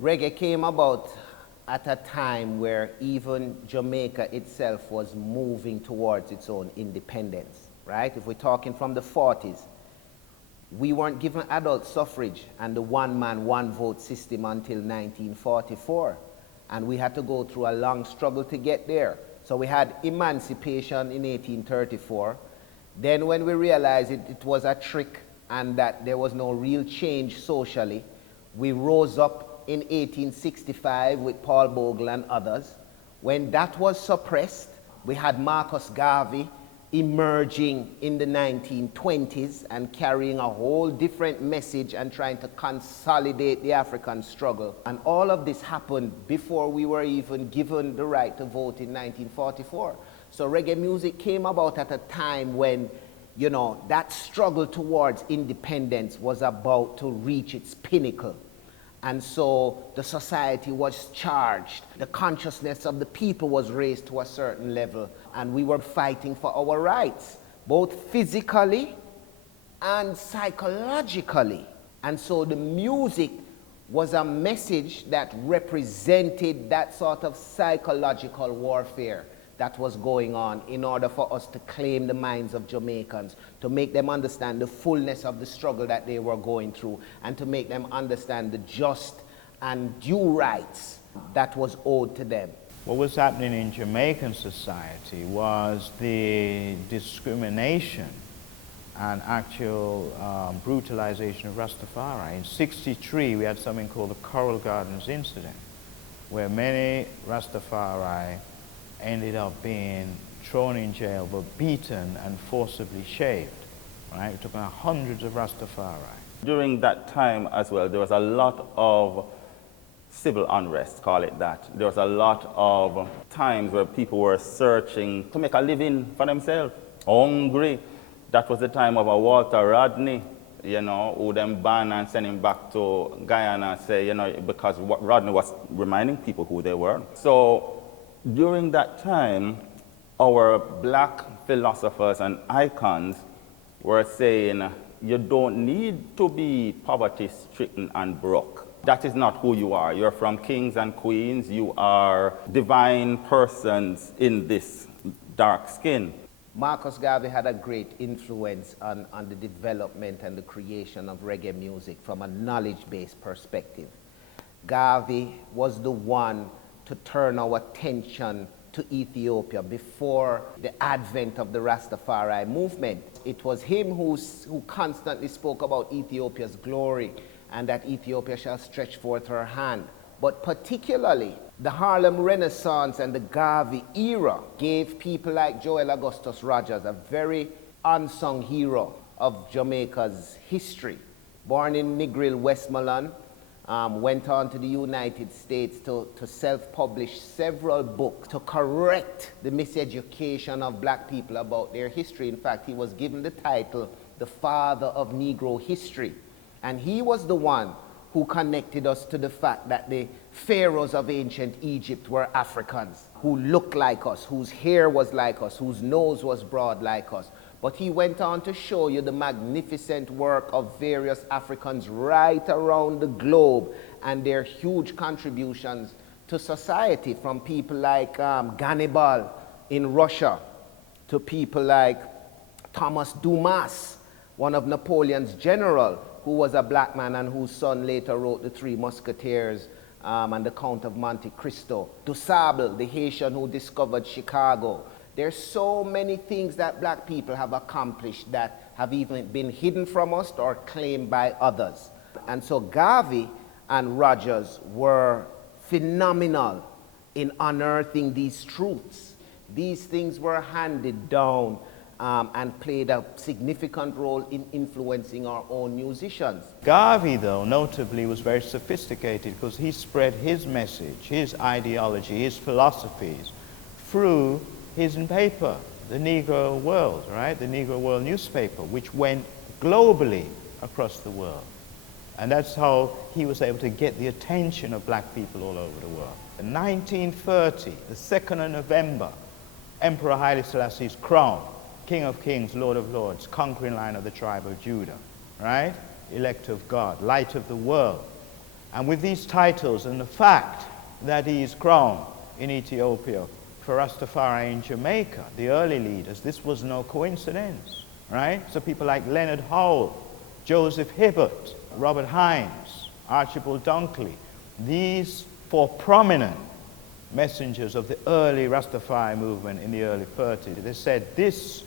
Reggae came about at a time where even Jamaica itself was moving towards its own independence, right? If we're talking from the 40s, we weren't given adult suffrage and the one-man, one-vote system until 1944. And we had to go through a long struggle to get there. So we had emancipation in 1834. Then when we realized it was a trick and that there was no real change socially, we rose up in 1865 with Paul Bogle and others. When that was suppressed, we had Marcus Garvey emerging in the 1920s and carrying a whole different message and trying to consolidate the African struggle. And all of this happened before we were even given the right to vote in 1944. So reggae music came about at a time when, you know, that struggle towards independence was about to reach its pinnacle. And so the society was charged. The consciousness of the people was raised to a certain level. And we were fighting for our rights, both physically and psychologically. And so the music was a message that represented that sort of psychological warfare that was going on in order for us to claim the minds of Jamaicans, to make them understand the fullness of the struggle that they were going through, and to make them understand the just and due rights that was owed to them. What was happening in Jamaican society was the discrimination and actual brutalization of Rastafari. In '63, we had something called the Coral Gardens Incident, where many Rastafari ended up being thrown in jail, but beaten and forcibly shaved. Right? It took hundreds of Rastafari. During that time as well, there was a lot of civil unrest, call it that. There was a lot of times where people were searching to make a living for themselves, hungry. That was the time of a Walter Rodney, you know, who then banned and sent him back to Guyana, say, you know, because Rodney was reminding people who they were. So during that time, our black philosophers and icons were saying, you don't need to be poverty-stricken and broke. That is not who you are. You're from kings and queens. You are divine persons in this dark skin. Marcus Garvey had a great influence on the development and the creation of reggae music from a knowledge-based perspective. Garvey was the one to turn our attention to Ethiopia before the advent of the Rastafari movement. It was him who constantly spoke about Ethiopia's glory and that Ethiopia shall stretch forth her hand. But particularly, the Harlem Renaissance and the Garvey era gave people like Joel Augustus Rogers, a very unsung hero of Jamaica's history. Born in Negril, Westmoreland, went on to the United States to self-publish several books to correct the miseducation of black people about their history. In fact, he was given the title, the father of Negro history. And he was the one who connected us to the fact that the pharaohs of ancient Egypt were Africans, who looked like us, whose hair was like us, whose nose was broad like us. But he went on to show you the magnificent work of various Africans right around the globe and their huge contributions to society, from people like Gannibal in Russia to people like Thomas Dumas, one of Napoleon's general, who was a black man and whose son later wrote the Three Musketeers and the Count of Monte Cristo. Dusable, the Haitian who discovered Chicago. There's so many things that black people have accomplished that have even been hidden from us or claimed by others. And so Garvey and Rogers were phenomenal in unearthing these truths. These things were handed down and played a significant role in influencing our own musicians. Garvey, though, notably was very sophisticated because he spread his message, his ideology, his philosophies through his paper, the Negro World, right? The Negro World newspaper, which went globally across the world. And that's how he was able to get the attention of black people all over the world. In 1930, the 2nd of November, Emperor Haile Selassie's crown, King of Kings, Lord of Lords, conquering line of the tribe of Judah, right? Elect of God, light of the world. And with these titles and the fact that he is crowned in Ethiopia for Rastafari in Jamaica, the early leaders, this was no coincidence, right? So people like Leonard Howell, Joseph Hibbert, Robert Hines, Archibald Dunkley, these four prominent messengers of the early Rastafari movement in the early 30s, they said this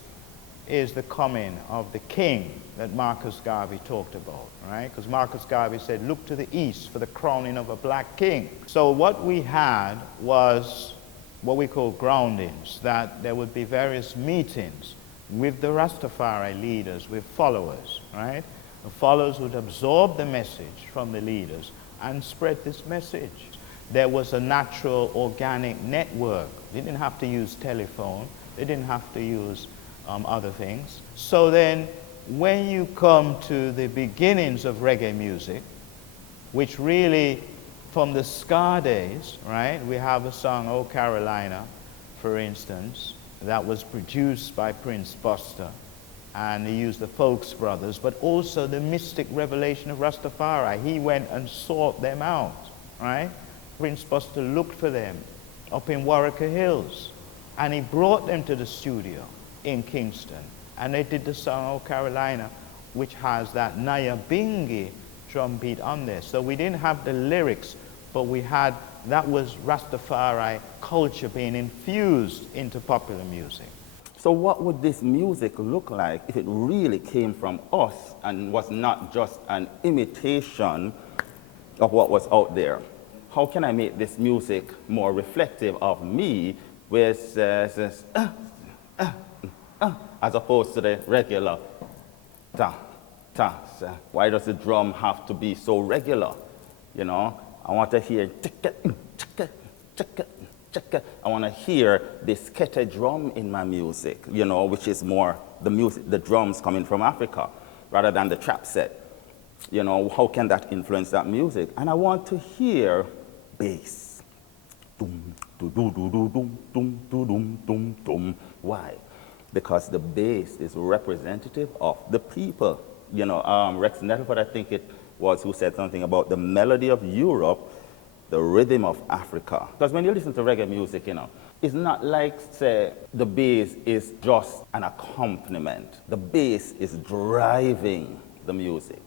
is the coming of the king that Marcus Garvey talked about, right? Because Marcus Garvey said, look to the east for the crowning of a black king. So what we had was what we call groundings, that there would be various meetings with the Rastafari leaders, with followers, right? The followers would absorb the message from the leaders and spread this message. There was a natural organic network. They didn't have to use telephone. They didn't have to use other things. So then when you come to the beginnings of reggae music, which really from the ska days, right, we have a song, Oh Carolina, for instance, that was produced by Prince Buster, and he used the Folks Brothers, but also the mystic revelation of Rastafari. He went and sought them out, right? Prince Buster looked for them up in Warwicker Hills, and he brought them to the studio in Kingston, and they did the song Oh Carolina, which has that Nyabingi drum beat on there. So we didn't have the lyrics, but we had, that was Rastafari culture being infused into popular music. So what would this music look like if it really came from us and was not just an imitation of what was out there? How can I make this music more reflective of me, with as opposed to the regular ta, ta, sa. Why does the drum have to be so regular? You know, I want to hear chicka, chicka, chicka, chicka. I want to hear this kete drum in my music, you know, which is more the music, the drums coming from Africa, rather than the trap set. You know, how can that influence that music? And I want to hear bass. Dum, dum, dum, dum, dum, dum, dum, dum. Why? Because the bass is representative of the people. You know, Rex Nettleford, I think it was, who said something about the melody of Europe, the rhythm of Africa. Because when you listen to reggae music, you know, it's not like, say, the bass is just an accompaniment. The bass is driving the music.